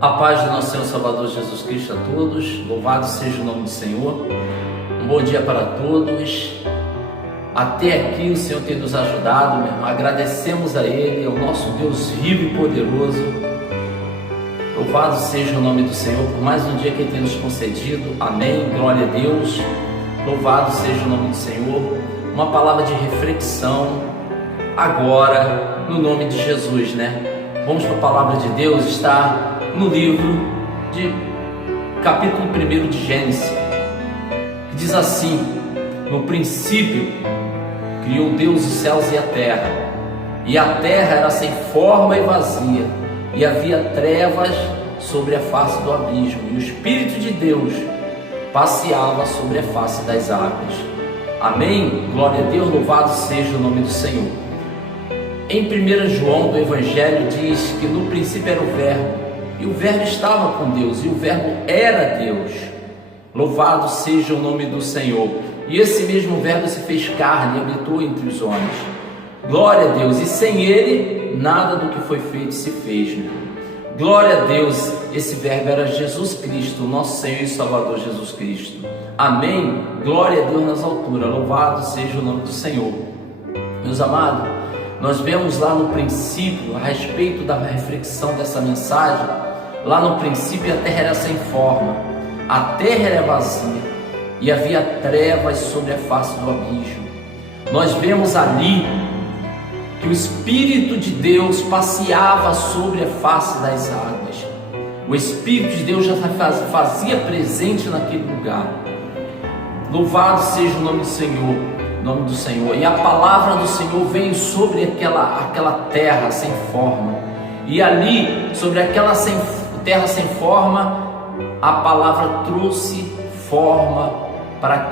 A paz do nosso Senhor Salvador Jesus Cristo a todos, louvado seja o nome do Senhor. Um bom dia para todos. Até aqui o Senhor tem nos ajudado, meu irmão. Agradecemos a Ele, ao nosso Deus vivo e poderoso. Louvado seja o nome do Senhor por mais um dia que Ele tem nos concedido. Amém, glória a Deus. Louvado seja o nome do Senhor. Uma palavra de reflexão agora, no nome de Jesus, né? Vamos para a palavra de Deus, está no livro de capítulo 1 de Gênesis, que diz assim: no princípio criou Deus os céus e a terra era sem forma e vazia, e havia trevas sobre a face do abismo, e o Espírito de Deus passeava sobre a face das águas. Amém? Glória a Deus, louvado seja o nome do Senhor. Em 1 João do Evangelho diz que no princípio era o Verbo, e o Verbo estava com Deus, e o Verbo era Deus. Louvado seja o nome do Senhor. E esse mesmo Verbo se fez carne e habitou entre os homens. Glória a Deus. E sem Ele, nada do que foi feito se fez, meu. Glória a Deus. Esse Verbo era Jesus Cristo, nosso Senhor e Salvador Jesus Cristo. Amém? Glória a Deus nas alturas. Louvado seja o nome do Senhor. Meus amados, nós vemos lá no princípio, a respeito da reflexão dessa mensagem, lá no princípio a terra era sem forma, a terra era vazia, e havia trevas sobre a face do abismo. Nós vemos ali que o Espírito de Deus passeava sobre a face das águas. O Espírito de Deus já fazia presente naquele lugar. Louvado seja o nome do Senhor. Nome do Senhor. E a palavra do Senhor veio sobre aquela terra sem forma, e ali sobre aquela terra sem forma, a palavra trouxe forma para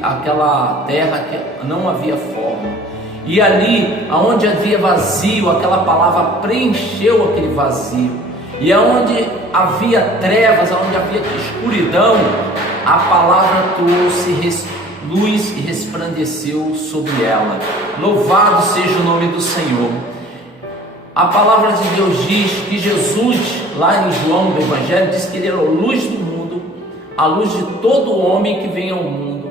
aquela terra que não havia forma, e ali aonde havia vazio, aquela palavra preencheu aquele vazio, e aonde havia trevas, aonde havia escuridão, a palavra trouxe luz e resplandeceu sobre ela. Louvado seja o nome do Senhor. A palavra de Deus diz que Jesus, lá em João do Evangelho, diz que Ele era a luz do mundo, a luz de todo homem que vem ao mundo.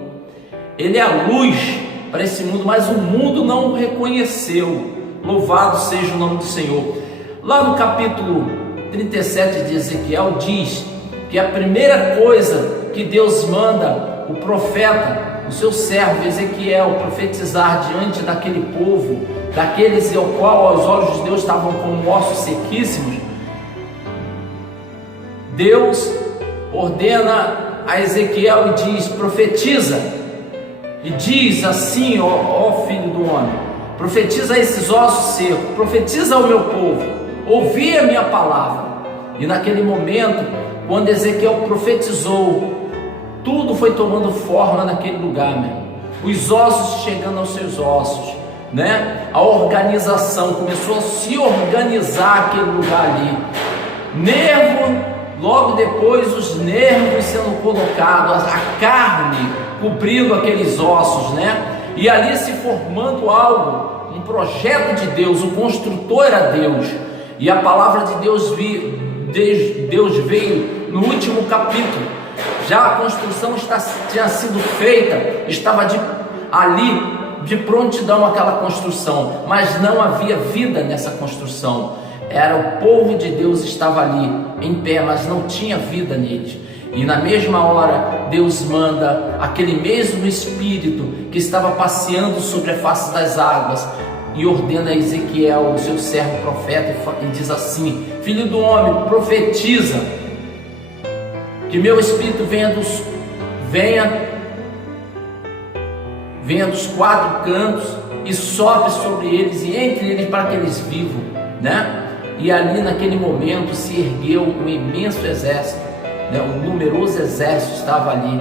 Ele é a luz para esse mundo, mas o mundo não o reconheceu. Louvado seja o nome do Senhor. Lá no capítulo 37 de Ezequiel diz que a primeira coisa que Deus manda o profeta, o seu servo Ezequiel, profetizar diante daquele povo, daqueles ao qual aos olhos de Deus estavam como ossos sequíssimos, Deus ordena a Ezequiel e diz: profetiza, e diz assim, ó filho do homem, profetiza a esses ossos secos, profetiza ao meu povo, ouvi a minha palavra. E naquele momento, quando Ezequiel profetizou, tudo foi tomando forma naquele lugar, meu. Os ossos chegando aos seus ossos, né? A organização começou a se organizar aquele lugar ali. Nervo, logo depois os nervos sendo colocados, a carne cobrindo aqueles ossos, né? E ali se formando algo, um projeto de Deus. O construtor era Deus. E a palavra de Deus veio no último capítulo. Já a construção tinha sido feita, estava ali de prontidão aquela construção, mas não havia vida nessa construção. Era o povo de Deus, estava ali em pé, mas não tinha vida neles. E na mesma hora Deus manda aquele mesmo Espírito que estava passeando sobre a face das águas e ordena a Ezequiel, o seu servo profeta, e diz assim: filho do homem, profetiza que meu Espírito venha dos quatro cantos e sopre sobre eles e entre eles para que eles vivam, né? E ali naquele momento se ergueu um imenso exército, né? Um numeroso exército estava ali,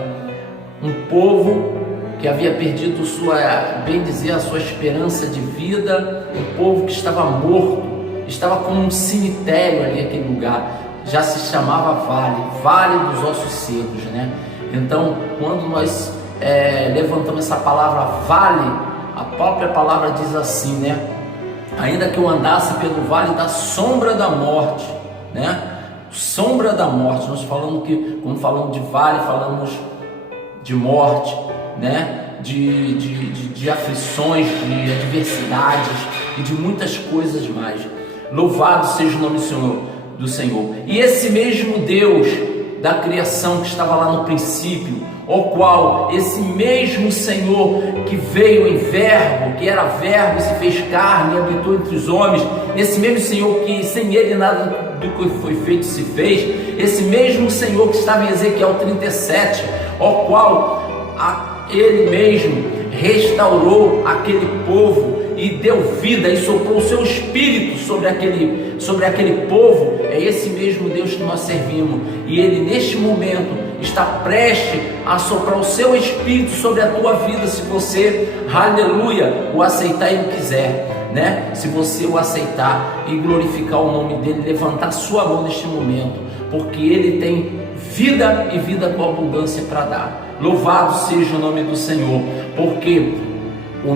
um povo que havia perdido a sua esperança de vida, um povo que estava morto, estava como um cemitério ali aquele lugar. Já se chamava Vale dos Ossos Secos, né? Então, quando nós levantamos essa palavra vale, a própria palavra diz assim, né? Ainda que eu andasse pelo vale da sombra da morte, né? sombra da morte. Nós falamos que, quando falamos de vale, falamos de morte, né? De aflições, de adversidades e de muitas coisas mais. Louvado seja o nome do Senhor. E esse mesmo Deus da criação que estava lá no princípio, o qual esse mesmo Senhor que veio em verbo, que era verbo e se fez carne e habitou entre os homens, esse mesmo Senhor que sem ele nada do que foi feito se fez, esse mesmo Senhor que estava em Ezequiel 37, o qual ele mesmo restaurou aquele povo e deu vida e soprou o seu espírito sobre aquele povo, é esse mesmo Deus que nós servimos, e ele neste momento está prestes a soprar o seu espírito sobre a tua vida, se você, aleluia, o aceitar e o quiser, né? Se você o aceitar e glorificar o nome dele, levantar sua mão neste momento, porque ele tem vida e vida com abundância para dar. Louvado seja o nome do Senhor, porque o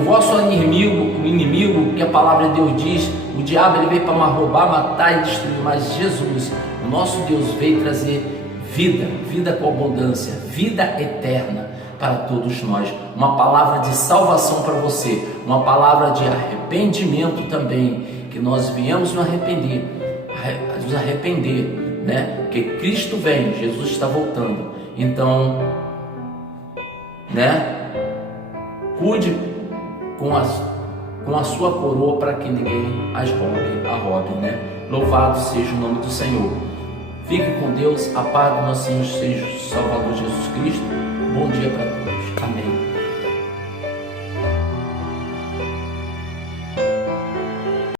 vosso inimigo, que a palavra de Deus diz, o diabo ele veio para roubar, matar e destruir, mas Jesus, o nosso Deus, veio trazer vida com abundância, vida eterna para todos nós. Uma palavra de salvação para você, uma palavra de arrependimento também, que nós viemos nos arrepender, né? Porque Cristo vem, Jesus está voltando. Então, né? Cuide com a sua coroa para que ninguém a roube, né? Louvado seja o nome do Senhor. Fique com Deus, a paz do nosso Senhor seja Salvador Jesus Cristo. Bom dia para todos.